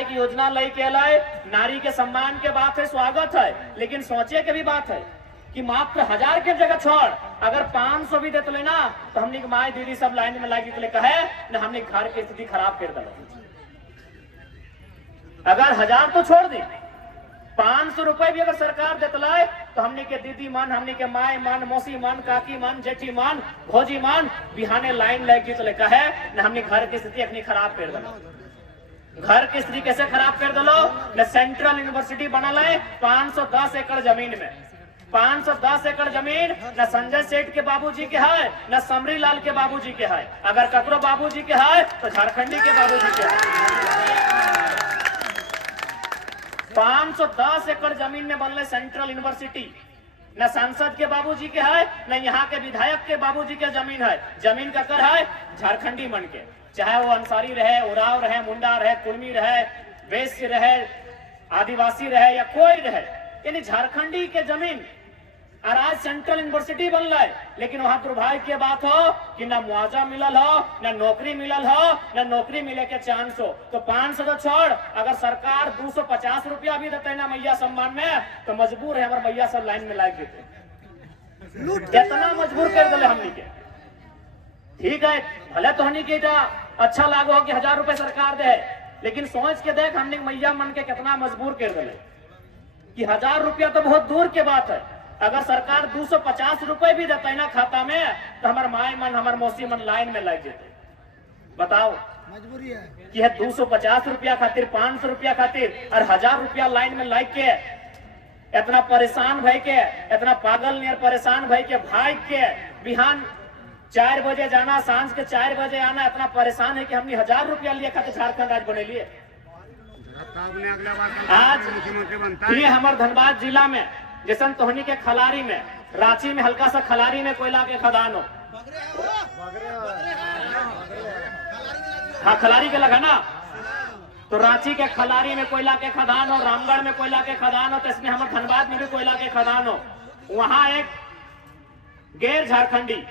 एक योजना लेके लाए, नारी के सम्मान के बात है, स्वागत है, लेकिन सोचे के भी बात है कि मात्र 1000 के जगह छोड़ अगर 500 भी देते लेना तो हमने माई दीदी सब लाइन में लागी तो कहे न हमने घर की स्थिति खराब कर दे। अगर 1000 तो छोड़ दी, 500 रुपए भी अगर सरकार देतलाए तो हमने के दीदी मन, हमने के माए मन, मौसी मन, काकी मन, जेठी मन, भौजी मन बिहाने लाइन लगी तो कहे न हमने घर की स्थिति अपनी खराब कर दलो। घर की स्थिति कैसे खराब कर दलो? न सेंट्रल यूनिवर्सिटी बनल है 510 एकड़ जमीन में, 510 एकड़ जमीन न संजय सेठ के बाबूजी के है, न समरी लाल के बाबूजी के है। अगर ककरो बाबूजी के है तो झारखंडी के बाबूजी के है। 510 एकड़ जमीन में बनले सेंट्रल यूनिवर्सिटी, न सांसद के बाबूजी के है, न यहाँ के विधायक के बाबूजी के जमीन है। जमीन का कर है झारखंडी मन के, चाहे वो अंसारी रहे, उराव रहे, मुंडा रहे, कुर्मी रहे, वैश्य रहे, आदिवासी रहे या कोई रहे, यानी झारखंडी के जमीन। और आज सेंट्रल यूनिवर्सिटी बन रहा है, लेकिन वहां दुर्भाग्य की बात हो कि ना मुआवजा मिलल हो, ना नौकरी मिलल हो, ना नौकरी मिले के चांस हो। तो 500 तो छोड़, अगर सरकार 250 रुपया भी देते ना मैया सम्मान में तो मजबूर है हमारे मैया सब लाइन में लाग देते। कितना मजबूर कर दिले हमनी के। ठीक है, भले तो हमनी के अच्छा लागो कि 1000 रुपए सरकार दे, लेकिन सोच के देख हमने मैया मन के कितना मजबूर कर दिले कि 1000 रुपया तो बहुत दूर के बात है। अगर सरकार 250 रुपए भी देता है ना खाता में तो हमारे माए मन, हमारे मौसी मन लाइन में लग जाते। बताओ मजबूरी है कि 250 रुपया खातिर, 500 रुपया खातिर और 1000 रुपया लाइन में लग के इतना परेशान भई के, इतना पागल नियर परेशान भई के, भाई के बिहान 4 बजे जाना, सांझ के 4 बजे आना, इतना परेशान है कि हमने 1000 रुपया लिए खातिर झारखंड आज बने लिए। आज ये हमारे धनबाद जिला में जैसन तोहनी के खलारी में, रांची में हल्का सा खलारी में कोयला के खदान हो, हाँ खलारी के लगा ना, तो रांची के खलारी में कोयला के खदान हो, रामगढ़ में कोयला के खदान हो, तो इसमें हमारे धनबाद में भी कोयला के खदान हो। वहां एक गैर झारखंडी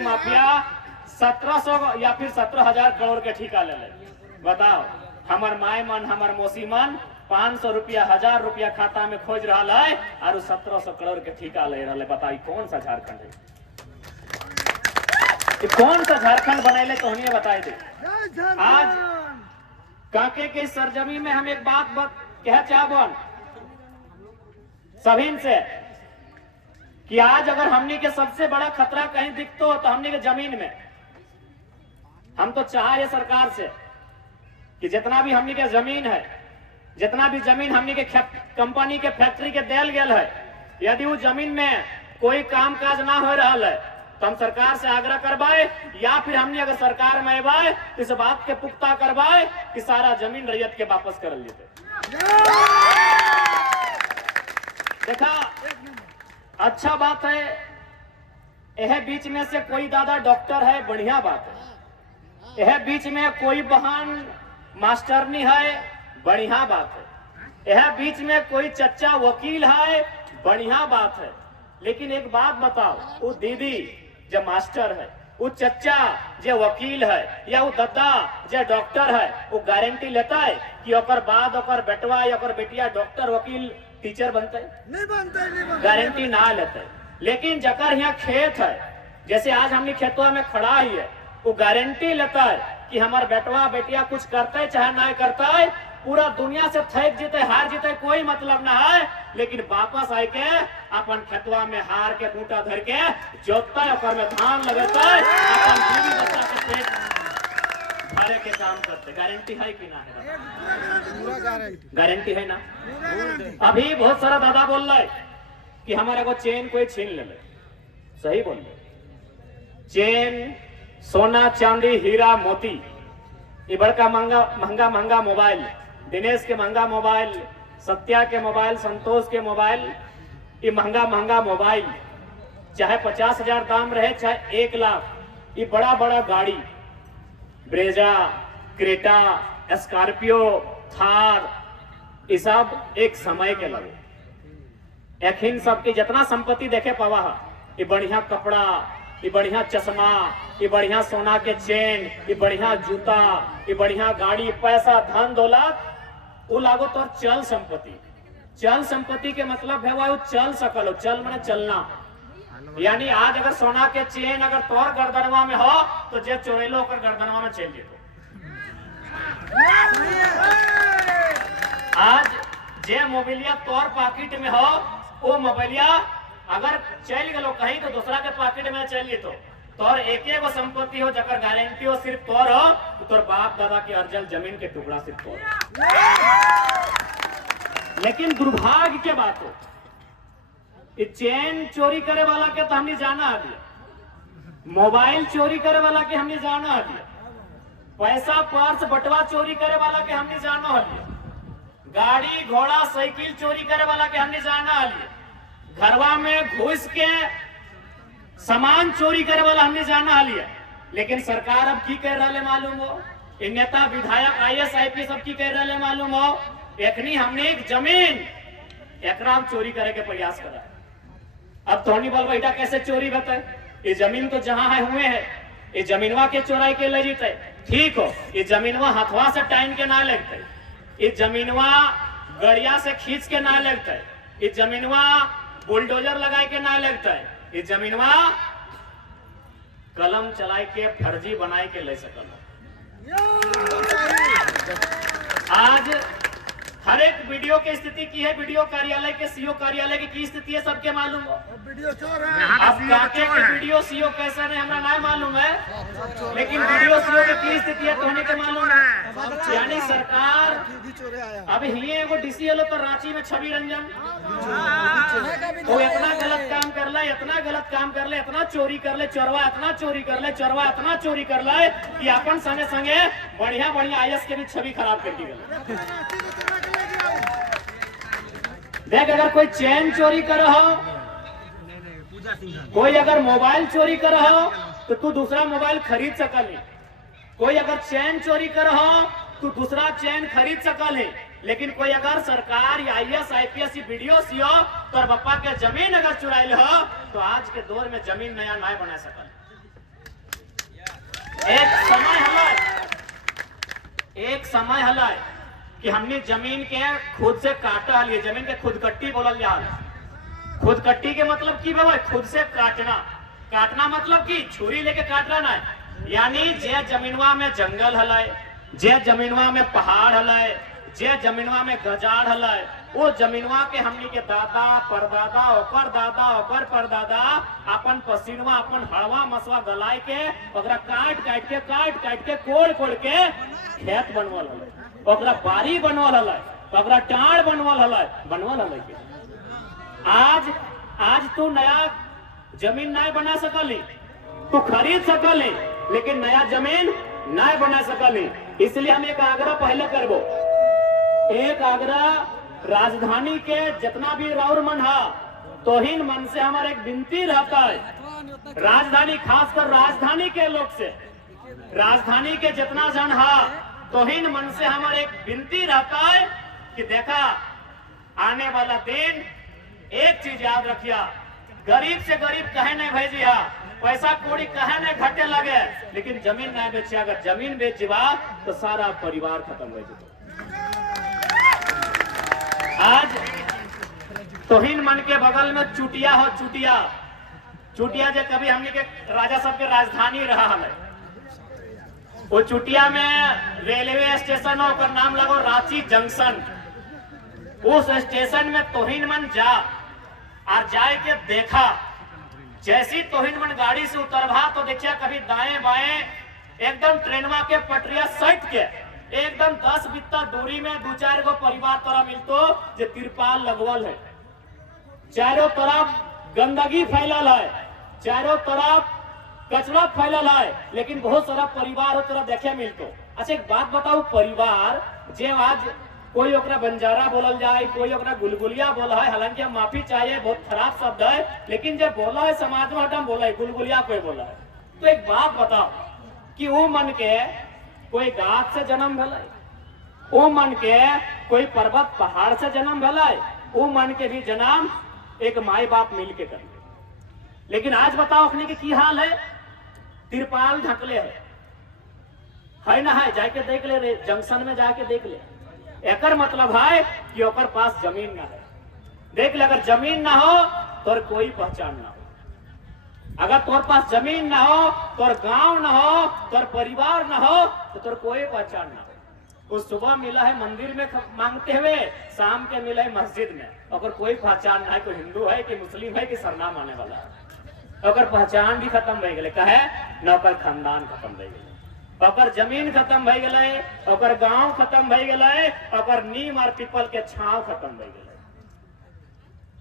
माफिया 1700 या फिर 17,000 करोड़ के ठेका ले ले। बताओ हमार माए मन, हमार मौसी मन 500 रुपया, 1000 रुपया खाता में खोज रहा है और 1700 करोड़ के ठेका ले रहा है। बताइए कौन सा झारखंड है? कौन सा झारखंड बनेले तो हमें बताए दे। आज काके के सरजमी में हम एक बात कह चाहबन सभी से कि आज अगर हमने के सबसे बड़ा खतरा कहीं दिखतो तो हमने के जमीन में। हम तो चाहे सरकार से कि जितना भी हमने के जमीन है, जितना भी जमीन हमने के कंपनी के फैक्ट्री के देल गेल है, यदि वो जमीन में कोई काम काज ना हो रहा है तो हम सरकार से आग्रह करवाए, या फिर हमने अगर सरकार में आए तो इस बात के पुख्ता करवाए कि सारा जमीन रैयत के वापस कर लेते। देखा अच्छा बात है, यह बीच में से कोई दादा डॉक्टर है, बढ़िया बात है। यह बीच में कोई बहन मास्टरनी है, बढ़िया बात है। यह बीच में कोई चच्चा वकील है, बढ़िया बात है। लेकिन एक बात बताओ, वो दीदी जो मास्टर है, वो चच्चा जो वकील है, या वो दादा जो डॉक्टर है, वो गारंटी लेता है कि ओकर बाद ओकर बेटवा या ओकर बेटिया डॉक्टर, वकील, टीचर बनते? नहीं बनते, गारंटी ना लेते। लेकिन जकर यहाँ खेत है, जैसे आज हमने खेतवा में खड़ा ही है, वो गारंटी लेता है कि हमार बेटवा बेटिया कुछ करते है चाहे ना करता है, पूरा दुनिया से थक जीते, हार जीते, कोई मतलब ना है, लेकिन वापस आए के अपन खेतवा में हार के बूटा धर के जोतता है, ओकर में धान लगता है, अपन बीवी बच्चा के पेट भरे के काम करते। गारंटी है कि ना है? गारंटी है ना? अभी बहुत सारा दादा बोल रहा है कि हमारे को चेन कोई छीन ले। सही बोल रहे, चेन, सोना, चांदी, हीरा, मोती, ये बड़का महंगा मोबाइल, दिनेश के महंगा मोबाइल, सत्या के मोबाइल, संतोष के मोबाइल, ये महंगा मोबाइल, चाहे 50,000 दाम रहे चाहे 1 लाख, ये बड़ा बड़ा गाड़ी, ब्रेजा, क्रेटा, स्कॉर्पियो, थार, ये सब एक समय के लगे। एक सबकी जितना संपत्ति देखे पावा, ये बढ़िया कपड़ा, ये बढ़िया चश्मा, ये बढ़िया सोना के चेन, ये बढ़िया जूता, ये बढ़िया गाड़ी, पैसा, धन दौलत, वो लागो तो चल संपत्ति। चल संपत्ति के मतलब है वो चल सकल हो, चल माने चलना। यानी आज अगर सोना के चेन अगर तोर गर्दनवा में हो तो जे चोरेलो कर गर्दनवा में चल जेतो। आज जे मोबाइलिया तोर पॉकेट में हो, वो मोबाइलिया अगर चल गलो कहीं तो दूसरा के पॉकेट में चल जेतो। तोर एक एगो संपत्ति हो जकर गारंटी हो सिर्फ तोर हो, तो तोर बाप दादा के अर्जल जमीन के टुकड़ा सिर्फ तोर। लेकिन दुर्भाग्य के बात हो, ये चेन चोरी करे वाला के तो हमने जाना आ दिया, मोबाइल चोरी करे वाला के हमने जाना आ दिया, पैसा पर्स बटवा चोरी करे वाला के हमने जाना आ लिया, गाड़ी घोड़ा साइकिल चोरी करे वाला के हमने जाना आ लिया, घरवा में घुस के सामान चोरी करे वाला हमने जाना आ लिया। लेकिन सरकार अब की कर रहा मालूम हो, नेता विधायक IAS IPS सब की कर रहा मालूम हो, एखनी हमने एक जमीन एकराम चोरी करे के प्रयास करा। अब तोनी बोल बेटा कैसे चोरी बताए, ये जमीन तो जहां है हुए है, ये जमीनवा के चोराई के ले जीते, ठीक हो, ये जमीनवा हथवा से टाइम के ना लगते, ये जमीनवा गड़िया से खींच के ना लगता है, ये जमीनवा बुलडोजर लगाए के ना लगता है, ये जमीनवा कलम चलाए के फर्जी बनाए के ले सकल। आज हर एक वीडियो की स्थिति की है, वीडियो कार्यालय के सीओ कार्यालय की स्थिति है, सबके मालूम हो। वीडियो चोर है, अब काके के वीडियो सीओ कैसा है हमरा नहीं मालूम है, लेकिन वीडियो सीओ की स्थिति है तो होने के मालूम है। यानी सरकार अब ही एगो DCL तो रांची में छवि रंजन, वो इतना गलत काम कर ले, इतना गलत काम कर ले, इतना चोरी कर ले, चोरवा इतना चोरी कर ले, चोरवा इतना चोरी कर ले कि अपन संगे संगे बढ़िया बढ़िया IAS के भी छवि खराब कर दी गई। देख, अगर कोई चैन चोरी कर हो, कोई अगर मोबाइल चोरी कर हो तो तू दूसरा मोबाइल खरीद सकल है, कोई अगर चैन चोरी कर हो तो दूसरा चैन खरीद सकल है। लेकिन कोई अगर सरकार या IAS IPS वीडियो सीओ तोर बप्पा के जमीन अगर चुराइल हो तो आज के दौर में जमीन नया नहीं बना सकल। एक समय हला कि हमने जमीन के खुद से काटा लिए, जमीन के खुदकट्टी बोलल जा। खुदकट्टी के मतलब की बाबा, खुद से काटना। काटना मतलब की छुरी लेके काटना ना, यानी जे जमीनवा में जंगल हलाय, जे जमीनवा में पहाड़ हलाय, जे जमीनवा में गजाड़ हलाय, वो जमीनवा के हमनी के दादा परदादा ओकर दादा ओकर परदादा अपन पसीनवा अपन हड़वा मसवा गलाय के ओकरा काट काट के कोड़ के खेत बनवल हलाय, ओकरा बारी बनवल हलाय, ओकरा टाड़ बनवल हलाय के। आज तू नया जमीन नहीं बना सकली, तू खरीद सकली, लेकिन नया जमीन नहीं बना सकली। इसलिए हम एक आग्रह पहले करबो, एक आग्रह राजधानी के जितना भी राउर मन है तोहिन मन से हमारा एक विनती रहता है, राजधानी खासकर राजधानी के लोग से, राजधानी के जितना जन है तोहिन मन से हमारा एक विनती रहता है कि देखा आने वाला दिन एक चीज याद रखिया, गरीब से गरीब कहे नहीं भेजिया, पैसा कौड़ी कहे नहीं घटे लगे, लेकिन जमीन नहीं बेचिया। अगर जमीन बेचवा तो सारा परिवार खत्म हो जाए। आज तोहिन मन के बगल में चुटिया हो, चुटिया जो कभी हमने के राजा सब के राजधानी रहा है, वो चुटिया में रेलवे स्टेशन हो, पर नाम लगो रांची जंक्शन। उस स्टेशन में तोहिन मन जा और जाए के देखा, जैसी तोहिन मन गाड़ी से उतरवा तो देखिया कभी दाएं बाएं एकदम ट्रेनवा के पटरिया सट के एकदम 10 बित्ता दूरी में 2-4 गो परिवार तोरा मिलतो जो तिरपाल लगवल है, चारों तरफ गंदगी फैलल है, चारों तरफ कचरा फैलल है, लेकिन बहुत सारा परिवार हो तोरा देखे मिलतो। अच्छा एक बात बताओ, परिवार जे आज कोई ओकरा बंजारा बोलल जाए, कोई ओकरा गुलगुलिया बोला है, हालांकि हम माफी चाहिए, बहुत खराब शब्द है, लेकिन जब बोला है समाज में हटम बोला है, गुलगुलिया कोई बोला है। तो एक बात बताओ कि वो मन के कोई गाछ से जन्म भला, वो मन के कोई पर्वत पहाड़ से जन्म भला, वो मन के भी जन्म एक माई बाप मिल के कर। लेकिन आज बताओ अपने की हाल है, तिरपाल ढकले है ना, है जाके देख ले रे, जंक्शन में जाके देख ले। एकर मतलब है कि ओकर पास जमीन ना है। देख ले, अगर जमीन ना हो तो कोई पहचान ना हो। अगर तोर पास जमीन ना हो, तोर गांव ना हो, तोर परिवार ना हो, तो तोर कोई पहचान ना हो। उस सुबह मिला है मंदिर में मांगते हुए, शाम के मिला है मस्जिद में, अगर कोई पहचान ना है, कोई हिंदू है कि मुस्लिम है कि सरनाम आने वाला है, अगर पहचान भी खत्म हो गए, कहे न ओकर खानदान खत्म हो गए, ओकर जमीन खत्म हो गए, ओकर गांव खत्म हो गए, ओकर नीम और पीपल के छाव खत्म हो गए।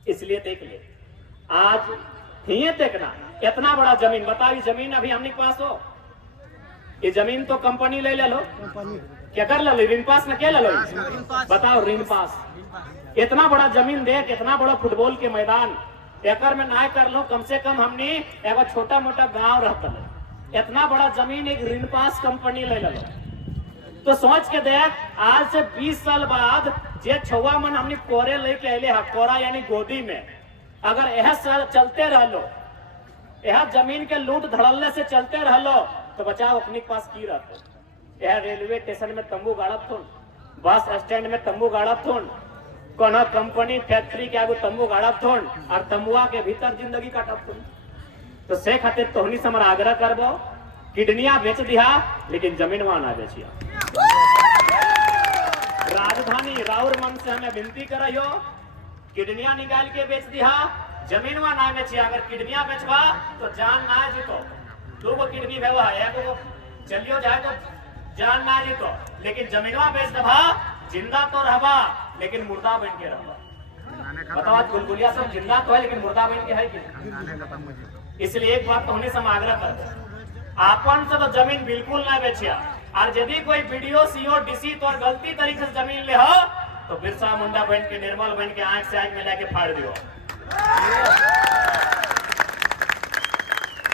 इसलिए देख ले, आज ही देखना इतना बड़ा जमीन, बताओ जमीन अभी हमने पास हो, ये जमीन तो कंपनी ले लो, क्या कर लो, ऋण पास न क्या ले लो, बताओ ऋण पास। इतना बड़ा जमीन देख, इतना बड़ा फुटबॉल के मैदान, एकर में ना कर लो, कम से कम हमने एगो छोटा मोटा गांव रहता है, इतना बड़ा जमीन एक ऋण पास कंपनी ले लो। तो सोच के देख, आज से 20 साल बाद जे छुआ मन हमने कोरे लेके अले है, कोरा यानी गोदी में, अगर यह चलते रह लो, यह जमीन के लूट धड़ल्ले से चलते रह लो, तो बचाओ अपने पास की रहते। यह रेलवे स्टेशन में तंबू गाड़त थुन, बस स्टैंड में तंबू गाड़त थुन, कोनो कंपनी फैक्ट्री के आगे तंबू गाड़त थुन, और तंबुआ के भीतर जिंदगी काटत थुन। तो से खातिर तोहनी से हमारा आग्रह करबो, किडनिया बेच दिया लेकिन जमीन वहां ना बेचिया। राजधानी राउर मन से हमें विनती करियो, किडनिया निकाल के बेच दिया, जमीन वहां ना बेचिया। अगर किडनिया बेचवा तो जान ना जीतो, 2 गो किडनी भेवा है, 1 गो चलियो जाए तो जान ना जीतो, लेकिन जमीनवा बेच दबा, जिंदा तो रहबा लेकिन मुर्दा बन के रहबा। बताओ गुलगुलिया सब जिंदा तो है लेकिन मुर्दा बन के है कि। इसलिए एक बात तो होने से आग्रह करते, आपन से तो जमीन बिल्कुल ना बेचिया, और यदि कोई वीडियो सीओ डीसी तो गलती तरीके से जमीन ले हो, तो बिरसा मुंडा बन के, निर्मल बन के आंख से आंख मिला के फाड़ दियो।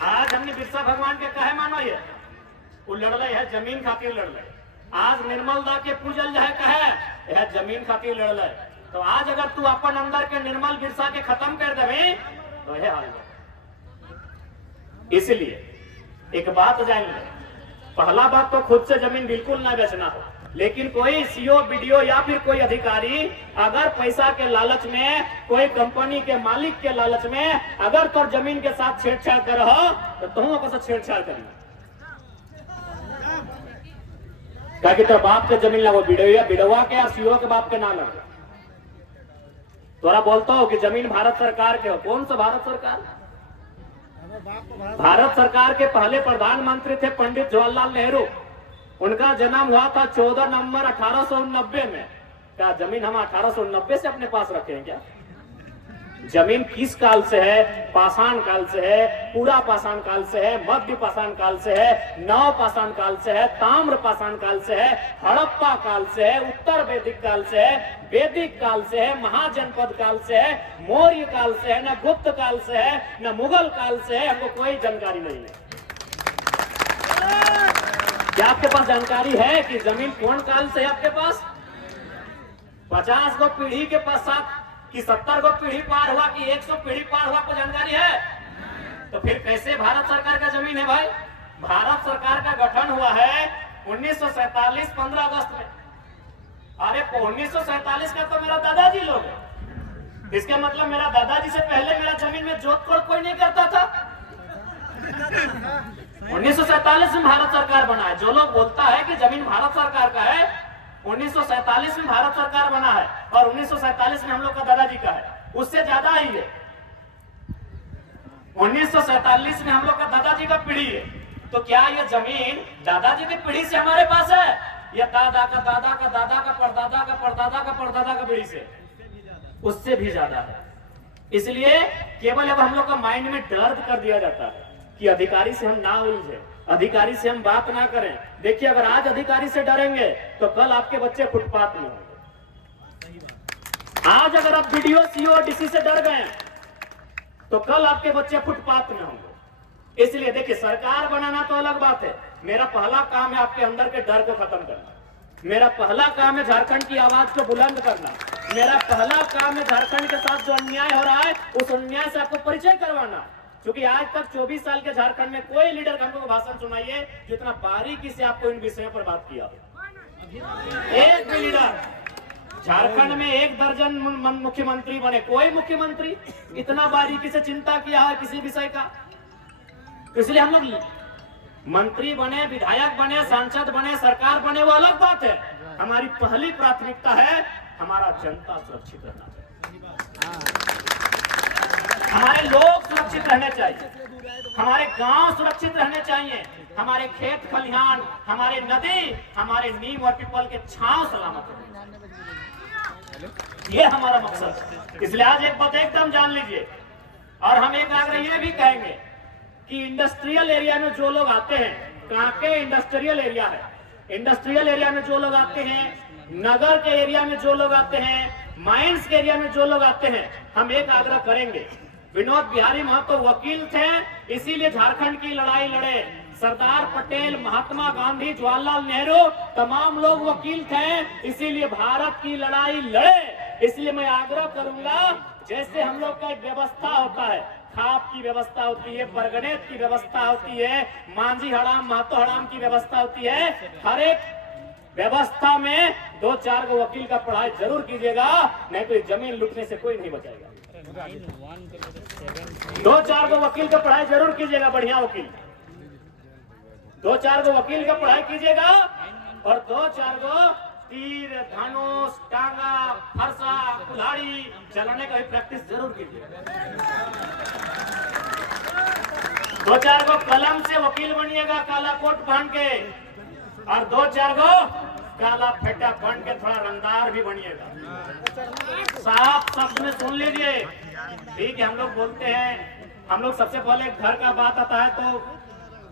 आज हमने बिरसा भगवान के कहे मानो, ये वो लड़ले है, जमीन खातिर लड़ले। आज निर्मल दा के पूजल जाए कहे, यह जमीन खातिर लड़ले। तो आज अगर तू अपन अंदर के निर्मल बिरसा के खत्म कर देवे तो यह हाल। इसलिए एक बात जान ले, पहला बात तो खुद से जमीन बिल्कुल ना बेचना हो, लेकिन कोई सीओ वीडियो या फिर कोई अधिकारी अगर पैसा के लालच में, कोई कंपनी के मालिक के लालच में अगर तो जमीन के साथ छेड़छाड़ कर हो, तो तुम को छेड़छाड़ करिए, ताकि तो बाप के जमीन लगो, बिडवा के और सीओ के बाप के ना लगे। तोरा बोलता हो कि जमीन भारत सरकार के हो, कौन सा भारत सरकार? भारत सरकार के पहले प्रधानमंत्री थे पंडित जवाहरलाल नेहरू, उनका जन्म हुआ था 14 नवंबर 1890 में। क्या जमीन हम 1890 से अपने पास रखे हैं क्या? जमीन किस काल से है? पाषाण काल से है, पूरा पाषाण काल से है, मध्य पाषाण काल से है, नव पाषाण काल से है, ताम्र पाषाण काल से है, हड़प्पा काल से है, उत्तर वैदिक काल से है, वैदिक काल से है, महाजनपद काल से है, मौर्य काल से है, न गुप्त काल से है, न मुगल काल से है। हमको कोई जानकारी नहीं है। क्या आपके पास जानकारी है कि जमीन कौन काल से है आपके पास? 50 गो पीढ़ी के पश्चात कि 70 गो पीढ़ी पार हुआ कि 100 पीढ़ी पार हुआ, आपको जानकारी है? तो फिर कैसे भारत सरकार का जमीन है भाई? भारत सरकार का गठन हुआ है 1947 15 अगस्त में। अरे 1947 का तो मेरा दादाजी लोग है, इसका मतलब मेरा दादाजी से पहले मेरा जमीन में जोत कोड़ कोई नहीं करता था। 1947 में भारत सरकार बना है। जो लोग बोलता है कि जमीन भारत सरकार का है, 1947 में भारत सरकार बना है और 1947 में हम लोग का दादाजी का है, उससे ज्यादा ही है। 1947 में हम लोग का दादाजी का पीढ़ी है, तो क्या ये जमीन दादाजी की पीढ़ी से हमारे पास है या दादा का दादा का दादा का परदादा का परदादा का परदादा का पीढ़ी से? उससे भी ज्यादा है। इसलिए केवल अब हम लोग का माइंड में दर्द कर दिया जाता है कि अधिकारी से हम ना उलझे, अधिकारी से हम बात ना करें। देखिए, अगर आज अधिकारी से डरेंगे तो कल आपके बच्चे फुटपाथ में होंगे। आज अगर आप वीडियो सीओ डीसी से डर गए तो कल आपके बच्चे फुटपाथ में होंगे। इसलिए देखिए, सरकार बनाना तो अलग बात है, मेरा पहला काम है आपके अंदर के डर को खत्म करना। मेरा पहला काम है झारखंड की आवाज को बुलंद करना। मेरा पहला काम है झारखंड के साथ जो अन्याय हो रहा है उस अन्याय से आपको परिचय करवाना। क्योंकि आज तक 24 साल के झारखंड में कोई लीडर हमको भाषण सुनाइए जो इतना बारीकी से आपको इन विषयों पर बात किया हो। एक भी लीडर, झारखंड में 1 दर्जन मुख्यमंत्री बने, कोई मुख्यमंत्री इतना बारीकी से चिंता किया है किसी विषय का। इसलिए हम लोग मंत्री बने, विधायक बने, सांसद बने, सरकार बने, वो अलग बात है। हमारी पहली प्राथमिकता है हमारा जनता सुरक्षित रहना चाहिए, हमारे लोग सुरक्षित रहने चाहिए, हमारे गांव सुरक्षित रहने चाहिए, हमारे खेत खलिहान, हमारे नदी, हमारे नीम और पीपल के छांव सलामत रहे, ये हमारा मकसद। इसलिए आज एक बात एकदम जान लीजिए, और हम एक आग्रह ये भी कहेंगे कि इंडस्ट्रियल एरिया में जो लोग आते हैं, कांके इंडस्ट्रियल एरिया है, इंडस्ट्रियल एरिया में जो लोग आते हैं, नगर के एरिया में जो लोग आते हैं, माइंस के एरिया में जो लोग आते हैं, हम एक आग्रह करेंगे। विनोद बिहारी महतो वकील थे, इसीलिए झारखंड की लड़ाई लड़े। सरदार पटेल, महात्मा गांधी, जवाहरलाल नेहरू, तमाम लोग वकील थे, इसीलिए भारत की लड़ाई लड़े। इसलिए मैं आग्रह करूंगा, जैसे हम लोग का एक व्यवस्था होता है, खाप की व्यवस्था होती है, बरगनेत की व्यवस्था होती है, मांझी हड़ाम, महतो हड़ाम की व्यवस्था होती है, हर एक व्यवस्था में 2-4 को वकील का पढ़ाई जरूर कीजिएगा, नहीं तो जमीन लूटने से कोई नहीं बचाएगा। 2-4 को वकील का पढ़ाई जरूर कीजिएगा, बढ़िया वकील, 2-4 को वकील का पढ़ाई कीजिएगा, और 2-4 को तीर, धनुष, टांगा, फरसा, कुल्हाड़ी चलाने का भी प्रैक्टिस जरूर कीजिएगा। 2-4 को कलम से वकील बनिएगा, काला कोट पहन के, और 2-4 को काला फेटा पहन के थोड़ा रंगदार भी बनिएगा। साफ शब्द में सुन लीजिए, ठीक है। हम लोग बोलते हैं, हम लोग सबसे पहले घर का बात आता है तो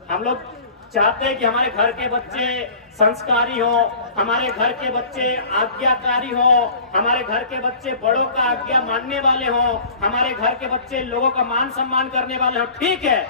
हम लोग चाहते हैं कि हमारे घर के बच्चे संस्कारी हो, हमारे घर के बच्चे आज्ञाकारी हो, हमारे घर के बच्चे बड़ों का आज्ञा मानने वाले हो, हमारे घर के बच्चे लोगों का मान सम्मान करने वाले हो, ठीक है।